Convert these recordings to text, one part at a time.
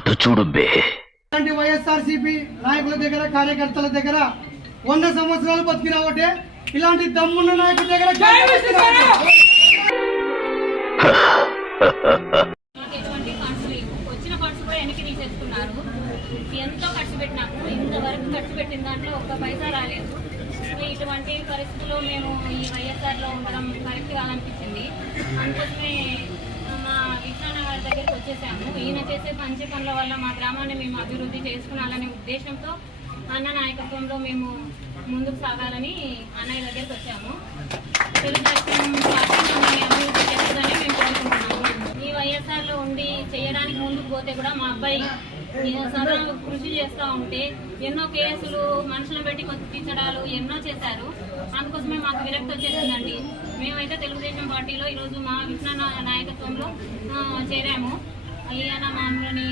అటు చూడు బే. ఇలాంటి వైఎస్ఆర్సీపీ నాయకుల దగ్గర కార్యకర్తల దగ్గర 100 సంవత్సరాలు బతికినా ఒకటే, ఇలాంటి దమ్మున్న నాయకుల దగ్గర వచ్చిన ఫండ్స్ కూడా వెనక్కి తీసేసుకున్నారు. ఎంతో ఖర్చు పెట్టినాము, ఇంతవరకు ఖర్చు పెట్టిన దాంట్లో ఒక్క పైసా రాలేదు. ఇటువంటి పరిస్థితుల్లో మేము ఈ వైఎస్ఆర్లో ఉండడం కరెక్ట్ కాదనిపించింది. అందుకోసమే మా విశ్వనాథ గారి దగ్గరికి వచ్చేసాము. ఈయన చేసే మంచి పనుల వల్ల మా గ్రామాన్ని మేము అభివృద్ధి చేసుకున్నాలనే ఉద్దేశంతో అన్న నాయకత్వంలో మేము ముందుకు సాగాలని అన్నయ్య దగ్గరికి వచ్చాము. తెలుగుదేశం పార్టీ అభివృద్ధి చేస్తుందని మేము కోరుకుంటున్నాము. ఈ వైఎస్ఆర్లో ఉండి చేయడానికి ముందుకు పోతే కూడా మా అబ్బాయి సదా కృషి చేస్తూ ఉంటే ఎన్నో కేసులు మనుషులను పెట్టి కొట్టించడాలు ఎన్నో చేశారు. అందుకోసమే మాకు విరక్తి వచ్చేసిందండి. మేమైతే తెలుగుదేశం పార్టీలో ఈరోజు మా విశ్వనాథ నాయకత్వంలో చేరాము. ఈయన మమ్మల్ని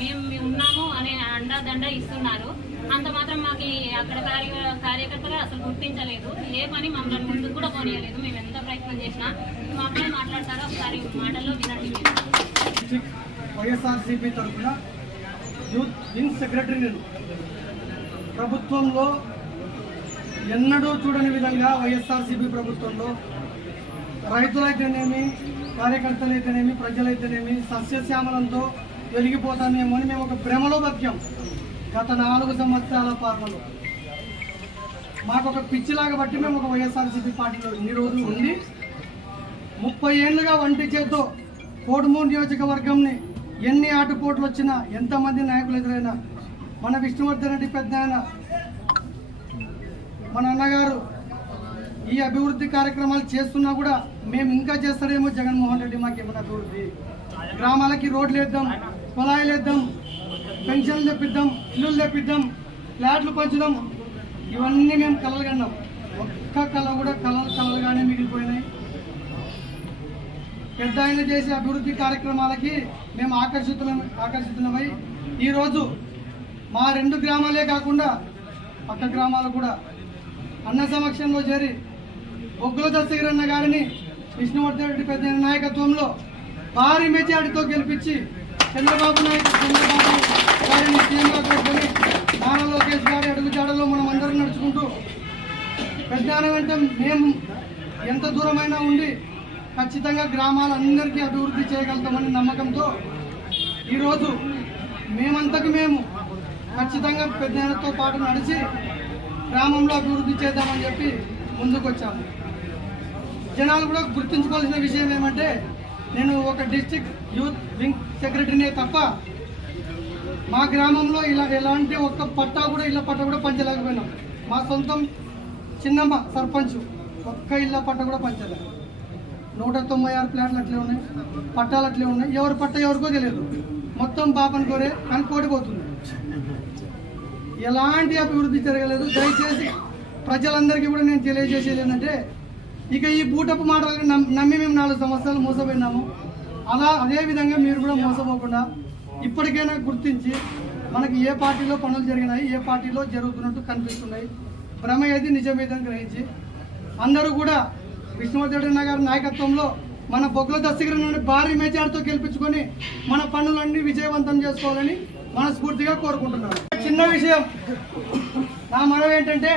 మేము ఉన్నాము అనే అండదండ ఇస్తున్నారు. అంత మాత్రం మాకు అక్కడ కార్యకర్తలు అసలు గుర్తించలేదు. ఏ పని మమ్మల్ని ముందుకు కూడా పోనీయలేదు. మేము ఎంత ప్రయత్నం చేసినా మా అబ్బాయి మాట్లాడతారో ఒకసారి మాటల్లో వినండి. వైఎస్ఆర్సీపీ తరఫున యూత్ వింగ్ సెక్రటరీ నేను. ప్రభుత్వంలో ఎన్నడూ చూడని విధంగా వైఎస్ఆర్సీపీ ప్రభుత్వంలో రైతులైతేనేమి, కార్యకర్తలైతేనేమి, ప్రజలైతేనేమి సస్యశ్యామలంతో వెలిగిపోతామేమో అని మేము ఒక భ్రమలో బతికాం. గత 4 సంవత్సరాల పాలనలో మాకు ఒక పిచ్చిలాగా బట్టి మేము ఒక వైఎస్ఆర్సీపీ పార్టీలో ఇన్ని రోజులు ఉండి 30 ఏళ్ళుగా వంటి చేత్తో కోడుమూరు నియోజకవర్గంని ఎన్ని ఆటుపోట్లు వచ్చినా, ఎంతమంది నాయకులు ఎదురైనా, మన విష్ణువర్ధన్ రెడ్డి పెద్ద ఆయన, మన అన్నగారు ఈ అభివృద్ధి కార్యక్రమాలు చేస్తున్నా కూడా మేము ఇంకా చేస్తాడేమో జగన్మోహన్ రెడ్డి మాకేమైనా అభివృద్ధి, గ్రామాలకి రోడ్లు వేద్దాం, కుళాయిలు వేద్దాం, పెన్షన్లు తెప్పిద్దాం, ఇల్లులు తెప్పిద్దాం, ఫ్లాట్లు పంచుదాం, ఇవన్నీ మేము కలలు కన్నాం. ఒక్క కళ కూడా కలలుగానే మిగిలిపోయినాయి. పెద్ద ఆయన చేసే అభివృద్ధి కార్యక్రమాలకి మేము ఆకర్షితులమై ఈరోజు మా 2 గ్రామాలే కాకుండా పక్క గ్రామాలు కూడా అన్న సమక్షంలో చేరి బొగ్గుల దస్తగిరన్న గారిని విష్ణువర్ధన్ రెడ్డి పెద్ద నాయకత్వంలో భారీ మెజార్టీతో గెలిపించి చంద్రబాబు గారిని సీఎంగా పెట్టుకొని నారా లోకేష్ గారి అడుగుజాడలో మనం అందరం నడుచుకుంటూ పెద్ద వెంట మేము ఎంత దూరమైనా ఉండి ఖచ్చితంగా గ్రామాలందరికీ అభివృద్ధి చేయగలుగుతామని నమ్మకంతో ఈరోజు మేమంతకు మేము ఖచ్చితంగా పెద్దతో పాటు నడిచి గ్రామంలో అభివృద్ధి చేద్దామని చెప్పి ముందుకు వచ్చాము. జనాలు కూడా గుర్తుంచుకోవాల్సిన విషయం ఏమంటే, నేను ఒక డిస్ట్రిక్ట్ యూత్ వింగ్ సెక్రటరీనే తప్ప మా గ్రామంలో ఎలాంటి ఒక్క పట్టా కూడా ఇళ్ళ పట్టా కూడా పంచలేకపోయినాం. మా సొంతం చిన్నమ్మ సర్పంచ్ ఒక్క ఇళ్ళ పట్ట కూడా పంచలేదు. 196 ప్లాట్లు అట్లే ఉన్నాయి, పట్టాలు అట్లే ఉన్నాయి. ఎవరి పట్ట ఎవరికో తెలియదు. మొత్తం పాపని కోరే కానీ కోడిపోతుంది. ఎలాంటి అభివృద్ధి జరగలేదు. దయచేసి ప్రజలందరికీ కూడా నేను తెలియజేసేది ఏంటంటే, ఇక ఈ బూటపు మాటలను నమ్మి మేము 4 సంవత్సరాలు మోసపోయినాము. అదేవిధంగా మీరు కూడా మోసపోకుండా ఇప్పటికైనా గుర్తించి మనకి ఏ పార్టీలో పనులు జరిగినాయి, ఏ పార్టీలో జరుగుతున్నట్టు కనిపిస్తున్నాయి, భ్రమ ఏది నిజమేదని గ్రహించి అందరూ కూడా విష్ణువర్ధన్ గారి నాయకత్వంలో మన బొగ్గుల దస్తగిరిని భారీ మెజార్టీతో గెలిపించుకొని మన పనులన్నీ విజయవంతం చేసుకోవాలని మనస్ఫూర్తిగా కోరుకుంటున్నాను. చిన్న విషయం, నా మనం ఏంటంటే,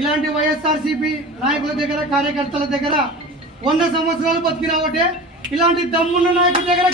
ఇలాంటి వైఎస్ఆర్సీపీ నాయకుల దగ్గర కార్యకర్తల దగ్గర 100 సంవత్సరాలు బతికినా ఒకటే, ఇలాంటి దమ్మున్న నాయకుల దగ్గర